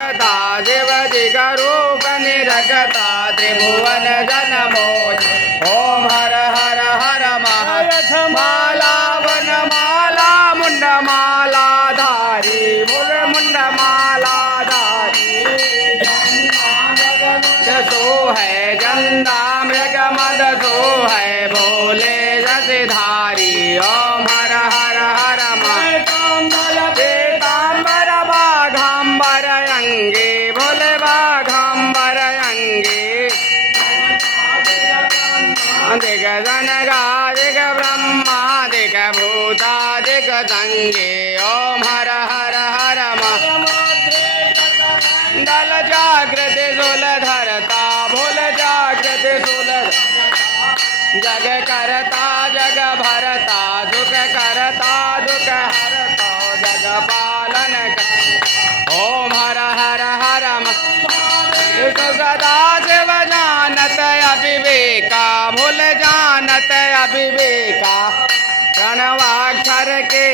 शिव जिगरूप निरगता त्रिभुवन जनमो ओम हर हर हर माला one माला मुंड माला धारी मुर मुंड माला धारी सो है जंदा मृग मद सो है भोले जसधारी ओम हर हर हर पीताम्बर बाघाम्बर अंगे भोले बाघाम्बर अंगे दिग जनगा दिग ब्रह्मा दिग भूता दिग संगे ओम हर हर हर दल जागृत सुल धरता भोल जागृत सुल जग करता जग भरता दुख करता दुख हरता जग पालन ओम हर हर हर सदा शिव जानत अविवेका भूल जानत अविवेका प्रणवाक्षर के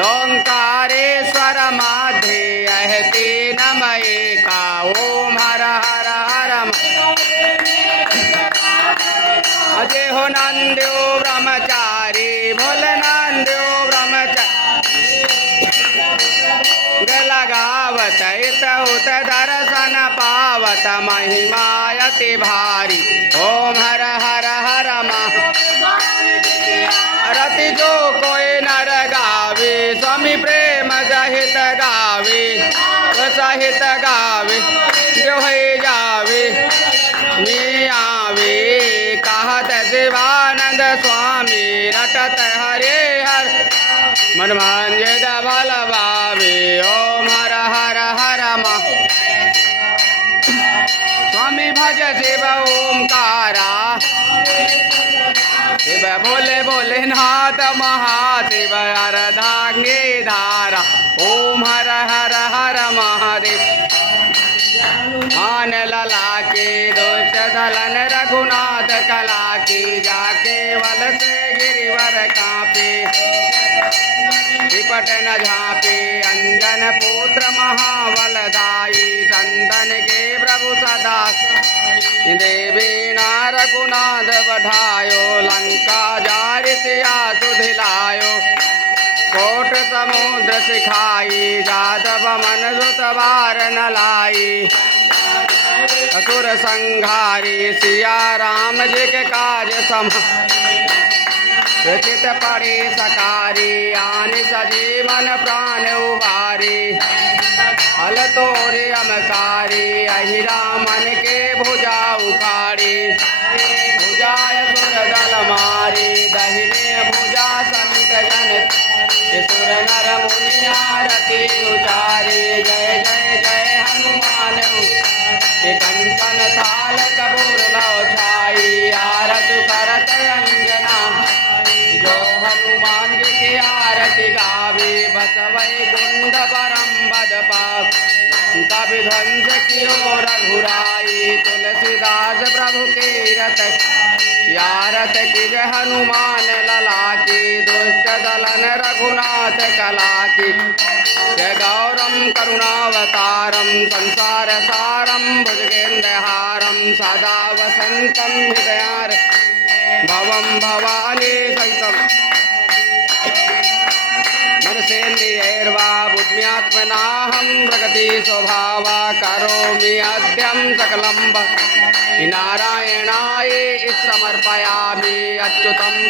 ओंकारेश्वर माधे तीन मयिका ओम हर हर हर अजय हो नंद्यो ब्रह्मचारी भोल नंद्यो ब्रह्मचारी लगावत इत उत दर्शन पावत महिमायति भारी ओम हर हर हर रति जो कोई नर गावे स्वामी प्रेम सहित गावे सहित गावे जो है जावे मी आवे कहत शिवानंद स्वामी रटत हरे हर मन मांझे बल बावे ओम हर हर हर स्वामी भज शिव ओमकारा शिव बोले बोले नाथ महादेव अर्धांगे धारा ओम हर हर हर महादेव मान लला के दोष दलन रघुनाथ कला की जाके वल से गिरिवर कापे विपट न झापे अंजन पुत्र महाबलदाई संतन के प्रभु सदा देवी ना रघुनाथ बढ़ायो लंका जारि सिया सुधिलायो कोट समुद्र सिखाई जादव मन सुतवार न लाई असुर संघारी सिया राम जी के काज सम चित पड़े सकारी आनि सजीवन प्राण उबारी हल तोरे अमकारी अहिरा मन के भुजा उखाड़ी भुजाय सुर दल मारी दहिने भुजा संत जन सुर नर मुनि आरती उचारी जय जय जय हनुमान कंचन थाल कपूर लौ छाई आरत करत अंजना जो हनुमान जी की आरती गावे बसवै कुंड परम बद पाप कभी ध्वंस कियो रघुराई तुलसीदास प्रभु के रत यारत की जय हनुमान लला की दुष्ट दलन रघुनाथ कला की जय गौरम करुणावतारम संसार सारम भुजगेन्द्रहारम सदा वसंतम हृदयार भवम भवानी सहितम मनसेन्द्रियैर्वा बुद्ध्यात्मनाहं प्रगति स्वभावा करोमि अद्यं सकलं नारायणाय समर्पयामि अच्युतम्।